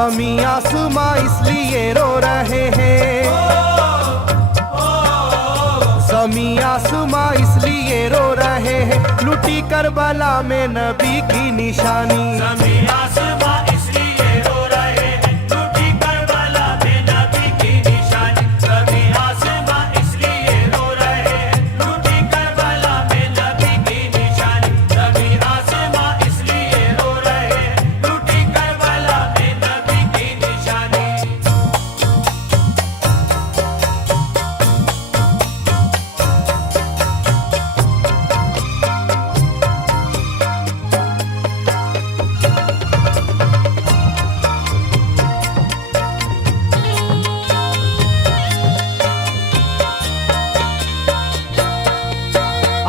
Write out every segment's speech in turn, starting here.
ज़मीं आसमां इसलिए रो रहे हैं, ज़मीं आसमां इसलिए रो रहे हैं, लुटी करबला में नबी की निशानी। ज़मीं आसमां इसलिए रो रहे हैं, लुटी करबला में नबी की निशानी। ज़मीं आसमां इसलिए रो रहे हैं, लुटी करबला में नबी की निशानी। ज़मीं आसमां इसलिए रो रहे हैं, लुटी करबला में नबी की निशानी।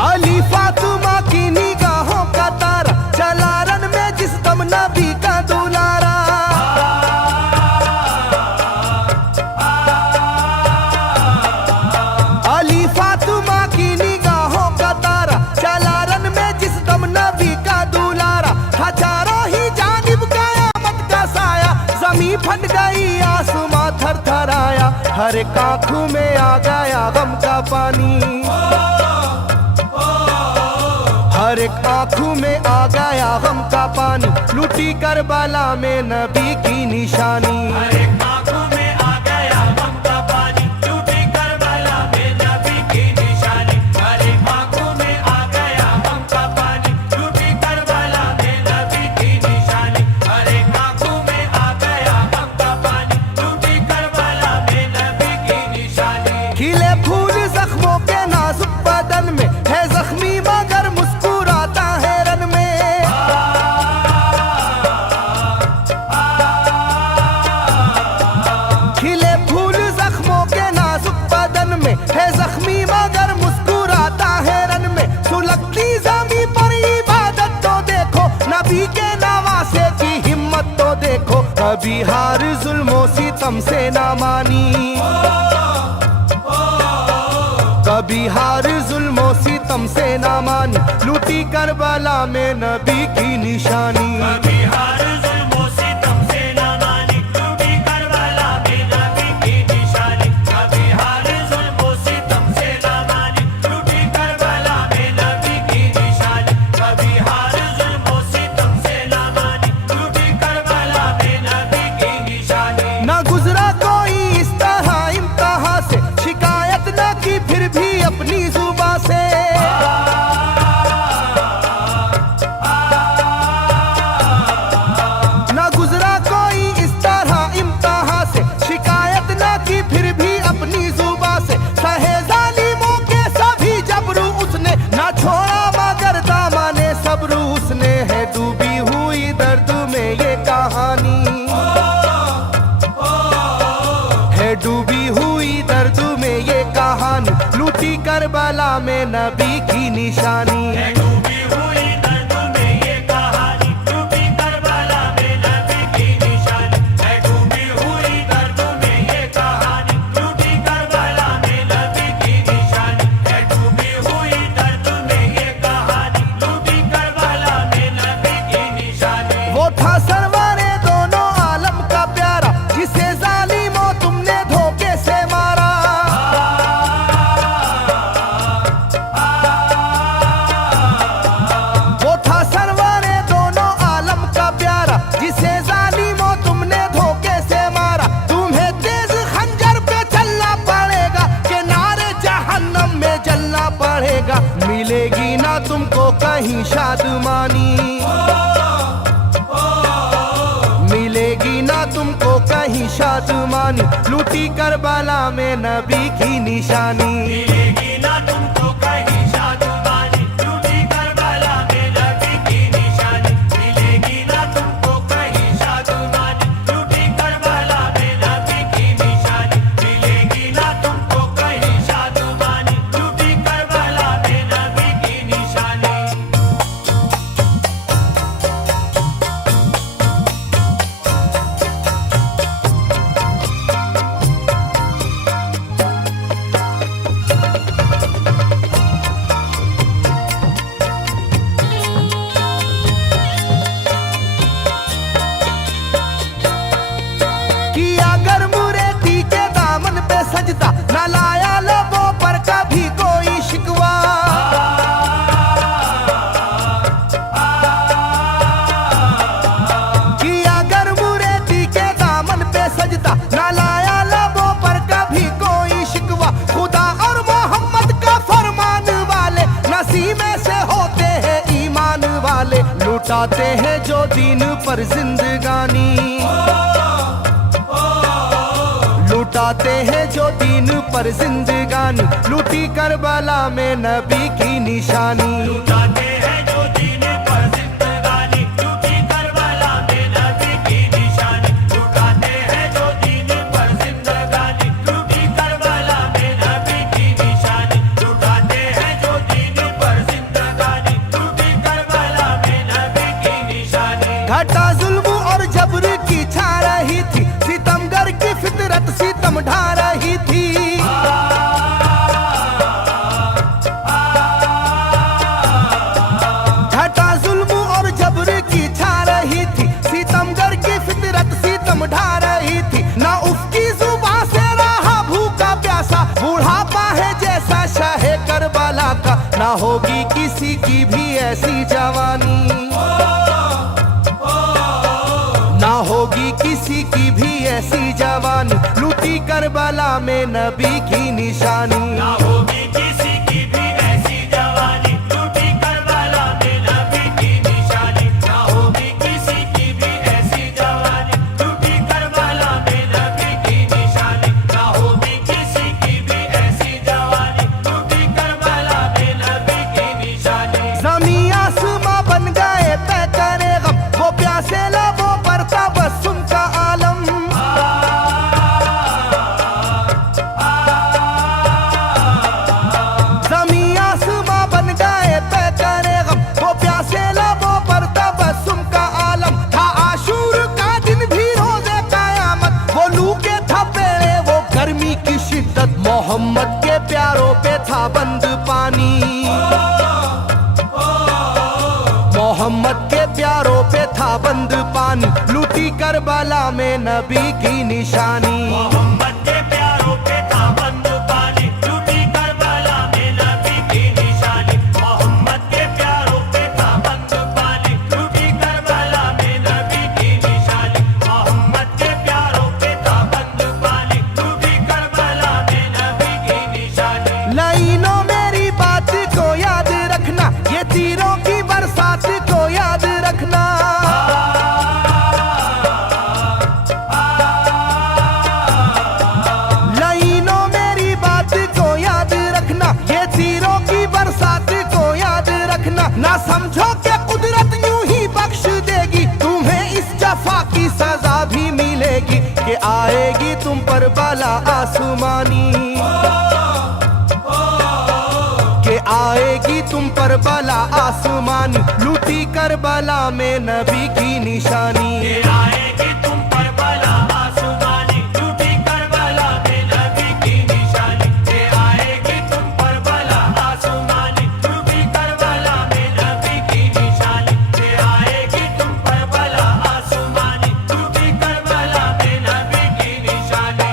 अली फातिमा की निगाहों का तारा, चला रन में जिस दम नबी का दुलारा। अली फातिमा की निगाहों का तारा, चला रन में जिस दम नबी का दुलारा। हजारों ही जानिब कयामत का साया, जमीन फट गई आसमां थर थर आया। हर एक आंखों में आ गया गम का पानी, हर एक आंखों में आ गया गम का पानी, लुटी करबला में नबी की निशानी। हर एक आंखों में आ गया गम का पानी, लुटी करबला में नबी की निशानी। हर एक आंखों में आ गया गम का पानी, लुटी करबला में नबी की निशानी। हर एक आंखों में आ गया गम का पानी, लुटी करबला में नबी की निशानी। खिले फूल जख्मों के नाजुक बदन में है जख्मी मगर मुस्कुराता है रन में। खिले फूल जख्मों के नाजुक बदन में है जख्मी मगर मुस्कुराता है रन में। सुलगती ज़मीं पर इबादत तो देखो, नबी के नवासे की हिम्मत तो देखो। कभी हार जुल्मों सितम से ना मानी, कभी हार जुल्मों सितम से ना मानी, लुटी करबला में नबी की निशानी। कभी हार जुल्मों सितम से ना मानी, लुटी करबला में नबी की निशानी। कभी हार जुल्मों सितम से ना मानी, लुटी करबला में नबी की निशानी। कभी हार जुल्मों सितम से ना मानी, लुटी करबला में नबी की निशानी। ना गुजरा कोई इस तरह इम्तिहा से, शिकायत न की फिर भी अपनी जुबां से। ना गुजरा कोई इस तरह इम्तिहा से, शिकायत न की फिर भी अपनी जुबां से। सहे जालिमों के सभी जबरू उसने, ना छोड़ा मगर दामने सब्र उसने। है डूबी हुई दर्द में ये कहानी, है डूबी हुई दर्द में ये कहानी, लुटी करबला में नबी की निशानी। है डूबी हुई दर्द में ये कहानी, लुटी करबला में नबी की निशानी। है डूबी हुई दर्द में ये कहानी, लुटी करबला में नबी की निशानी। है डूबी हुई दर्द में ये कहानी, लुटी करबला में नबी की निशानी। वो था सरवारे दोनों आलम का प्यारा, जिसे जालिमों तुमने धोखे से मारा। वो था सरवारे दोनों आलम का प्यारा, जिसे जालिमों तुमने धोखे से मारा। तुम्हें तेज खंजर पे चलना पड़ेगा, के नारे जहन्नम में जलना पड़ेगा। मिलेगी ना तुमको कहीं शादमानी, मिलेगी ना तुमको कहीं शादमानी, लुटी करबला में नबी की निशानी। मिलेगी ना तुमको कहीं शादमानी, लुटी करबला में नबी की निशानी। मिलेगी ना तुमको कहीं शादमानी, लुटी करबला में नबी की निशानी। मिलेगी ना तुमको कहीं शादमानी, लुटी करबला में नबी की निशानी। उसी में से होते हैं ईमान वाले, लुटाते हैं जो दीन पर जिंदगानी, लुटाते हैं जो दीन पर जिंदगानी, लूटी करबला में नबी की निशानी। लुटाते हैं जो दीन पर जिंदगानी, लूटी करबला में नबी की निशानी। लुटाते हैं जो दीन पर जिंदगानी, लूटी करबला में नबी की निशानी। लुटाते हैं जो दीन पर जिंदगानी, लूटी करबला में नबी की निशानी। घटा जुल्म और जबर की छा रही थी, सितमगर की फितरत सितम ढा रही थी। घटा जुल्म और जबर की छा रही थी, सितमगर की फितरत सितम ढा रही थी। ना उसकी जुबान से रहा भूखा प्यासा, बुढ़ापा है जैसा शाहे करबला का, ना होगी किसी की भी ऐसी जवानी, ना होगी किसी की भी ऐसी जवानी, लूटी करबला में नबी की निशानी। ना होगी किसी की भी ऐसी जवानी, लूटी करबला में नबी की निशानी। ना होगी किसी की भी ऐसी जवानी, लूटी करबला में नबी की निशानी। ना होगी किसी की भी ऐसी जवानी, लूटी करबला में नबी की निशानी। ज़मीं आसमां बन गए तय करे गम, वो प्यासे लबों पर तबस्सुम का आलम। ज़मीं आसमां बन गए तय करे गम, वो प्यासे लबों पर तबस्सुम का आलम। था आशूर का दिन भी रोज़े क़यामत, वो लू के थपेड़े वो गर्मी की शिद्दत, मोहम्मद के प्यारों पे था बंद पानी, मोहम्मद के प्यारों पे था बंद पानी, लूटी करबला में नबी की निशानी। मोहम्मद के प्यारों पे था बंद पानी, लूटी करबला में नबी की निशानी। मोहम्मद के प्यारों पे था बंद पानी, लूटी करबला में नबी की निशानी। मोहम्मद के प्यारों पे था बंद पानी, लूटी करबला में नबी की निशानी। लाइनों मेरी बात को याद रखना, ये तीरों की बरसात को याद रखना। लाइनों मेरी बात को याद रखना, ये तीरों की बरसात को याद रखना। ना समझो कि कुदरत यूं ही बख्श देगी, तुम्हें इस जफा की सजा भी मिलेगी, कि आएगी तुम पर बला आसमानी, के आएगी तुम पर बला आसमानी, लूटी करबला में नबी की निशानी। ये आएगी तुम पर बला आसमानी, लूटी करबला में नबी की निशानी। ये आएगी तुम पर बला आसमानी, लूटी करबला में नबी की निशानी। ये आएगी तुम पर बला आसमानी, लूटी करबला में नबी की निशानी।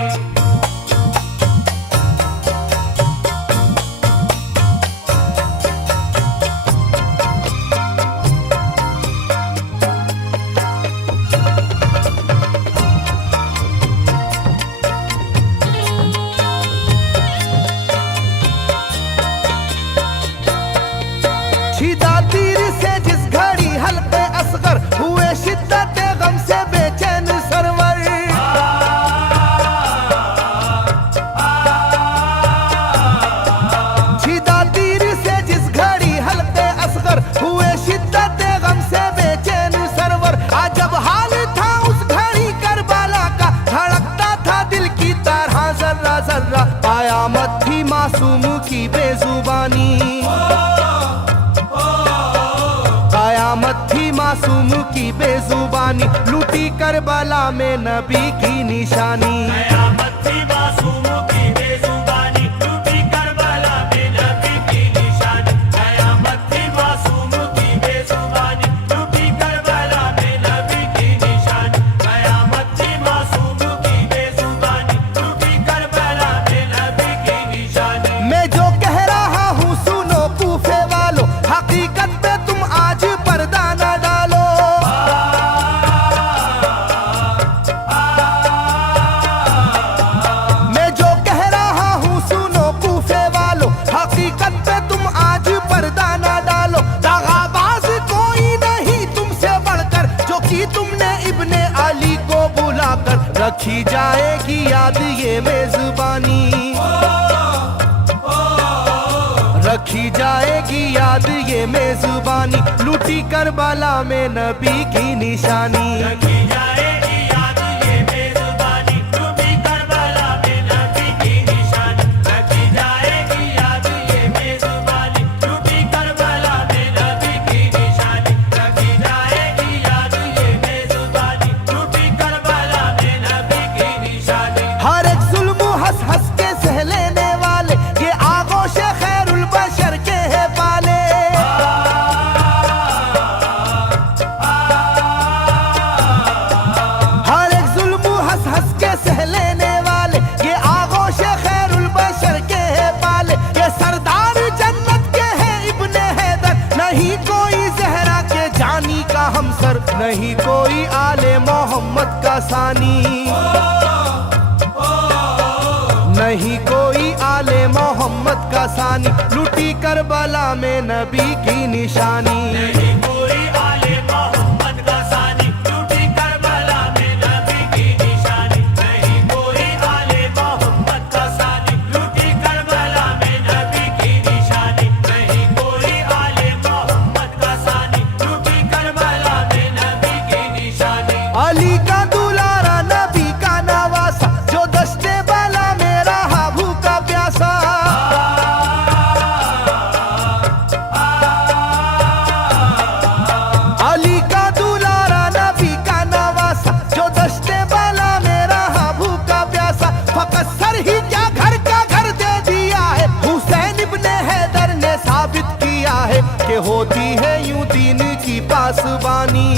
छिदा तीर से जिस घड़ी हल्के असगर हुए, शिद्दत गम से बेचैन सरवर। छिदा तीर से जिस घड़ी हल्के असगर हुए, शिद्दत गम से बेचैन सरवर। अजब हाल था उस घड़ी करबला का, धड़कता था दिल की तरह जर्रा जर्रा। कयामत थी मासूम की बेजुबानी, कयामत थी मासूम की बेजुबानी, लूटी करबला में नबी की निशानी। कयामत थी मासूम की बेजुबानी, लूटी करबला में नबी की निशानी। कयामत थी मासूम की बेजुबानी, लूटी करबला में नबी की निशानी। कयामत थी मासूम की बेजुबानी, लूटी करबला में नबी की निशानी। मैं जो कह रहा हूँ सुनो कूफे वालों, हकीकत पे तुम आज पर्दा न डालो। मैं जो कह रखी जाएगी याद ये मेजबानी, रखी जाएगी याद ये मेजबानी, लूटी करबला में नबी की निशानी। रखी जाएगी याद ये मेजबानी, लूटी करबला में नबी की निशानी। रखी जाएगी याद ये मेजबानी, लूटी करबला में नबी की निशानी। रखी जाएगी याद ये मेजबानी, लूटी करबला में नबी की निशानी। हर एक जुल्म हंस हंस के सह लेने वाले ये आगोश खैरुल बशर के है पाले। हर एक जुल्म हंस हंस के सह लेने वाले ये आगोश खैरुल बशर के है पाले। ये सरदार जन्नत के है इब्ने हैदर, नहीं कोई जहरा के जानी का हमसर, नहीं कोई आले मोहम्मद का सानी, नहीं कोई आले मोहम्मद का सानी, लूटी करबला में नबी की निशानी। नहीं कोई आले मोहम्मद का सानी, लूटी करबला में नबी की निशानी। नहीं कोई आले मोहम्मद का सानी, लूटी करबला में नबी की निशानी। नहीं कोई आले मोहम्मद का सानी, लूटी करबला में नबी की निशानी। अली का दुलारा नबी का नवासा, जो दस्ते बाला में रहा भूखा प्यासा। अली का दुलारा नबी का नवासा, जो दस्ते बाला में रहा भूखा प्यासा। फकत सर ही क्या घर का घर दे दिया है, हुसैन इब्ने हैदर ने साबित किया है कि होती है यूं दीन की पासबानी,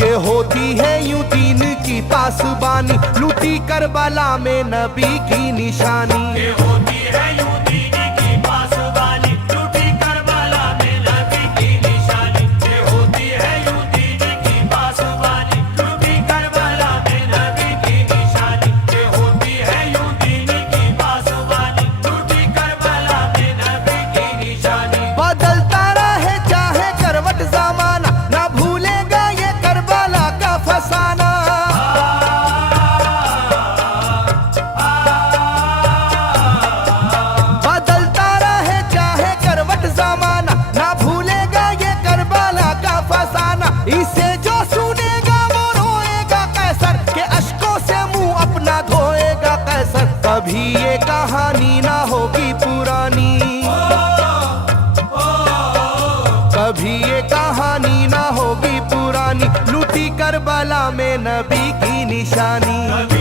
के होती है यूं दीन की पासबानी, लूटी करबला में नबी की निशानी। ये होती है यूं दीन की पासबानी, लूटी करबला में नबी की निशानी। ये होती है यूं दीन की पासबानी, लूटी करबला में नबी की निशानी। ये होती है यूं दीन की पासबानी, लूटी करबला में नबी की निशानी। बदलता रहे चाहे करवट जमाना, ना भूलेगा ये करबला का फसाना। बदलता रहे चाहे करवट जमाना, ना भूलेगा ये करबला का फसाना। इसे जो सुनेगा वो रोएगा कैसर, के अश्कों से मुंह अपना धोएगा कैसर। कभी ये कहानी ना होगी पुरानी, कभी ये कहानी ना होगी पुरानी, लूटी करबला में नबी की निशानी। कभी